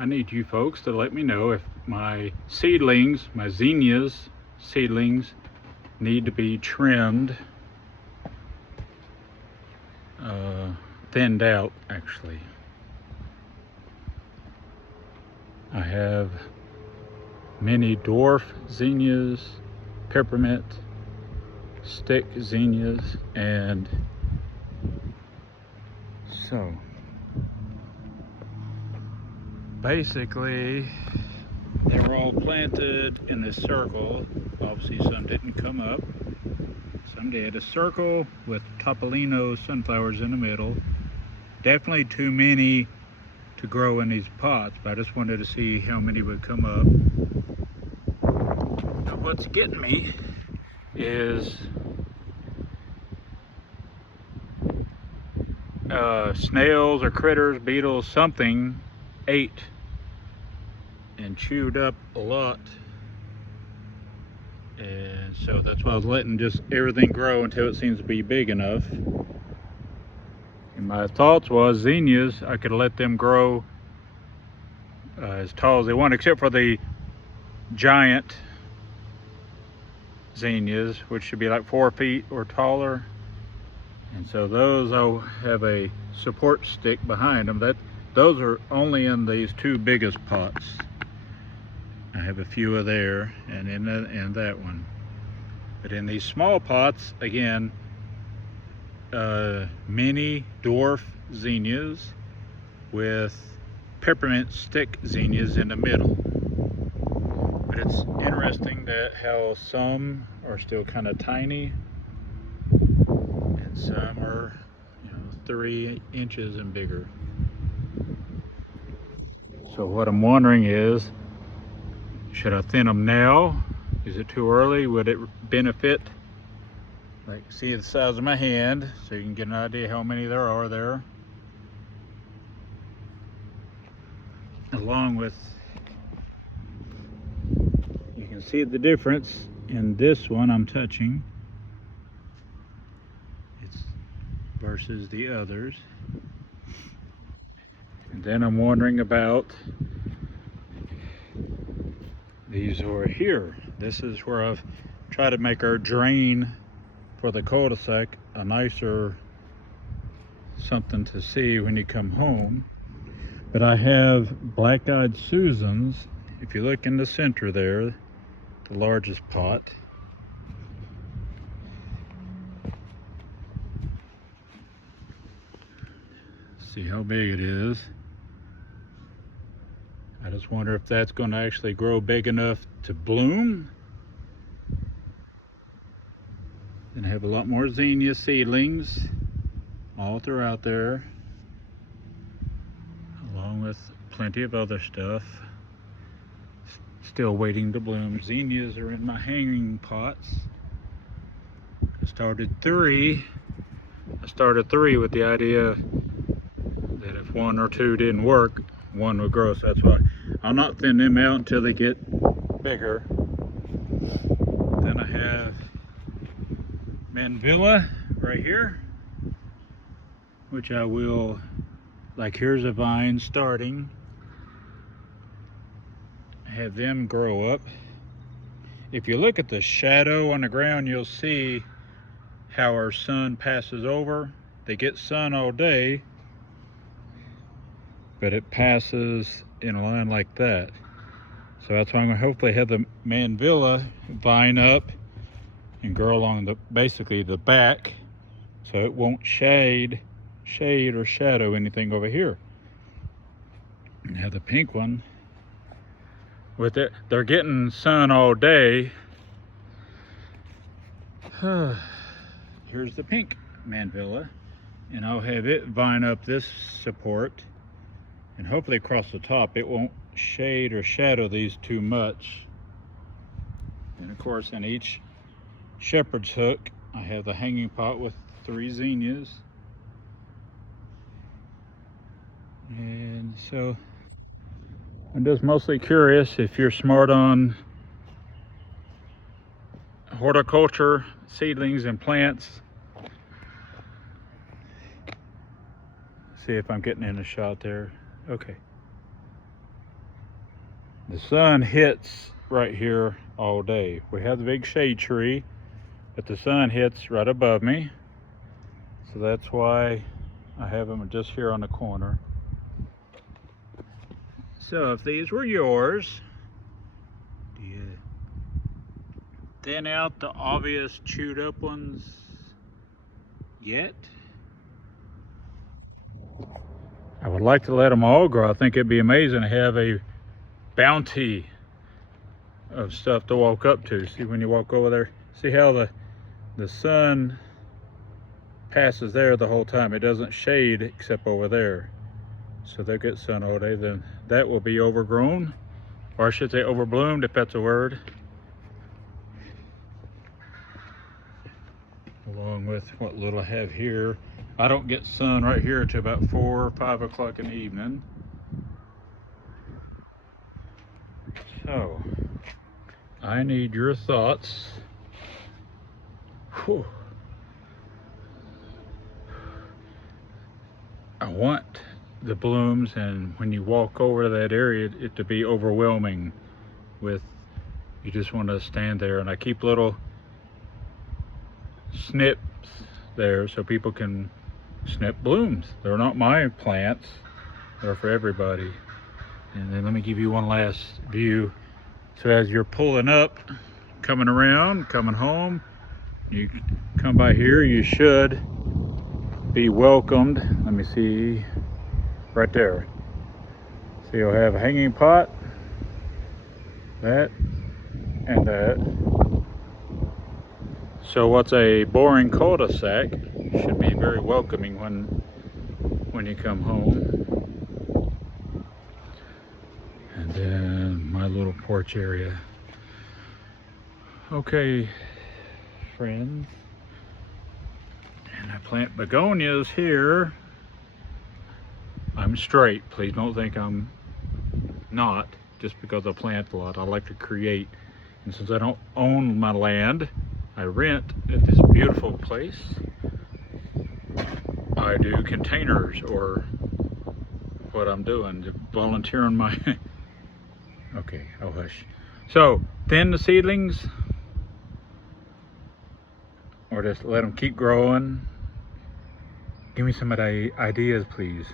I need you folks to let me know if my seedlings, my zinnias seedlings, need to be trimmed, thinned out actually. I have many dwarf zinnias, peppermint stick zinnias, and so basically they were all planted in this circle. Obviously some didn't come up. Some did. A circle with Topolino sunflowers in the middle. Definitely too many to grow in these pots, but I just wanted to see how many would come up. Now what's getting me is snails or critters, beetles, something ate and chewed up a lot, and so that's why I was letting just everything grow until it seems to be big enough. And my thoughts was zinnias, I could let them grow as tall as they want, except for the giant zinnias, which should be like 4 feet or taller. And so those, I'll have a support stick behind them. Those are only in these two biggest pots. I have a few of there, and in that one. But in these small pots, again, mini dwarf zinnias with peppermint stick zinnias in the middle. But it's interesting that how some are still kind of tiny and some are, 3 inches and bigger. So what I'm wondering is, should I thin them now? Is it too early? Would it benefit? Like, see the size of my hand, so you can get an idea how many there are there. Along with, you can see the difference in this one I'm touching. It's versus the others. And then I'm wondering about these over here. This is where I've tried to make our drain for the cul-de-sac a nicer something to see when you come home. But I have black-eyed Susans. If you look in the center there, the largest pot, see how big it is. I just wonder if that's going to actually grow big enough to bloom. And I have a lot more zinnia seedlings all throughout there, along with plenty of other stuff still waiting to bloom. Zinnias are in my hanging pots. I started three with the idea that if 1 or 2 didn't work, 1 would grow. So that's why I'll not thin them out until they get bigger. Then I have Manvilla right here, which I will, like, here's a vine starting, have them grow up. If you look at the shadow on the ground, you'll see how our sun passes over. They get sun all day, but it passes in a line like that. So that's why I'm going to hopefully have the Manvilla vine up and grow along basically the back, so it won't shade or shadow anything over here. And have the pink one with it. They're getting sun all day. Here's the pink Manvilla, and I'll have it vine up this support, and hopefully across the top it won't shade or shadow these too much. And of course, in each shepherd's hook, I have the hanging pot with 3 zinnias. And so I'm just mostly curious if you're smart on horticulture, seedlings and plants. See if I'm getting in a shot there. Okay. The sun hits right here all day. We have the big shade tree, but the sun hits right above me. So that's why I have them just here on the corner. So if these were yours, do you thin out the obvious chewed up ones yet? I would like to let them all grow. I think it'd be amazing to have a bounty of stuff to walk up to. See, when you walk over there, see how the sun passes there the whole time. It doesn't shade except over there. So they'll get sun all day. Then that will be overgrown, or I should say overbloomed, if that's a word. Along with what little I have here. I don't get sun right here till about 4 or 5 o'clock in the evening. So I need your thoughts. Whew. I want the blooms, and when you walk over to that area, it to be overwhelming with, you just want to stand there. And I keep little snips there so people can snip blooms. They're not my plants, they're for everybody. And then let me give you one last view. So as you're pulling up, coming around, coming home, you come by here, you should be welcomed. Let me see, right there. So you'll have a hanging pot, that, and that. So what's a boring cul-de-sac should be very welcoming when you come home. And then my little porch area. Okay, friends. And I plant begonias here. I'm straight. Please don't think I'm not just because I plant a lot. I like to create. And since I don't own my land, I rent at this beautiful place. I do containers, or what I'm doing, volunteering my okay, I'll hush. So thin the seedlings, or just let them keep growing. Give me some ideas, please.